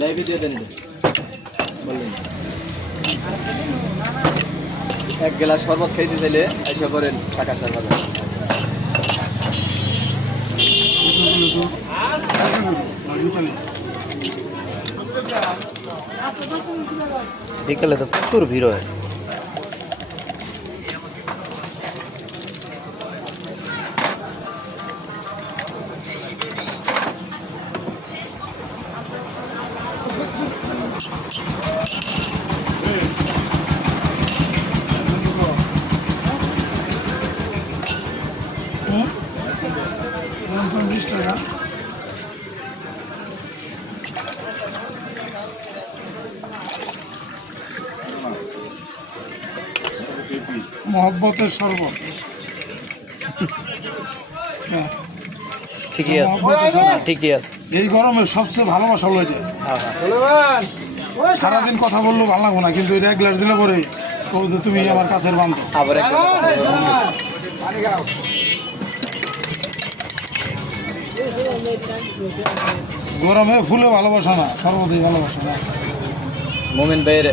লাইভে দিয়ে দেন বললেন এক গ্লাস শরবত খাইতে চাইলে এসে করেন টাকা চার হাজার বিকালে তো প্রচুর ভিড় হয়। মহব্বতের শরবত ঠিকই আছে, ঠিকই আছে। এই গরমের সবচেয়ে ভালোবাসা হলো এটা। সারাদিন কথা বললেও ভালো লাগবো না, কিন্তু এটা এক গ্লাস দিলে পরে কবো যে তুমি আমার কাছের বান্ধব। আবার গরমে ফুলে ভালোবাসা না, শরবতেই ভালোবাসা না। মোমেন ভাইয়ের